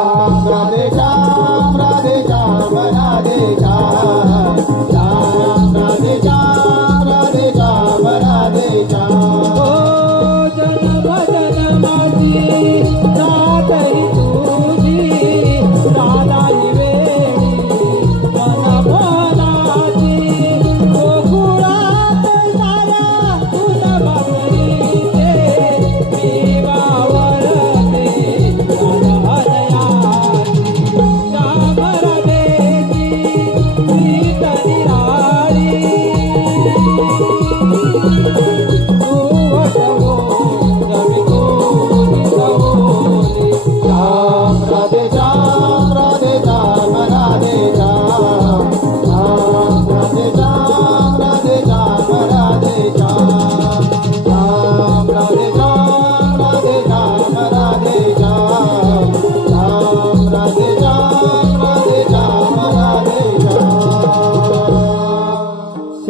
Gracias.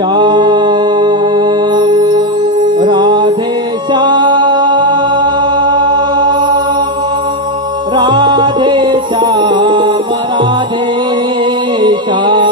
Shyam Radhe Shyam Radhe Shyam Radhe Shyam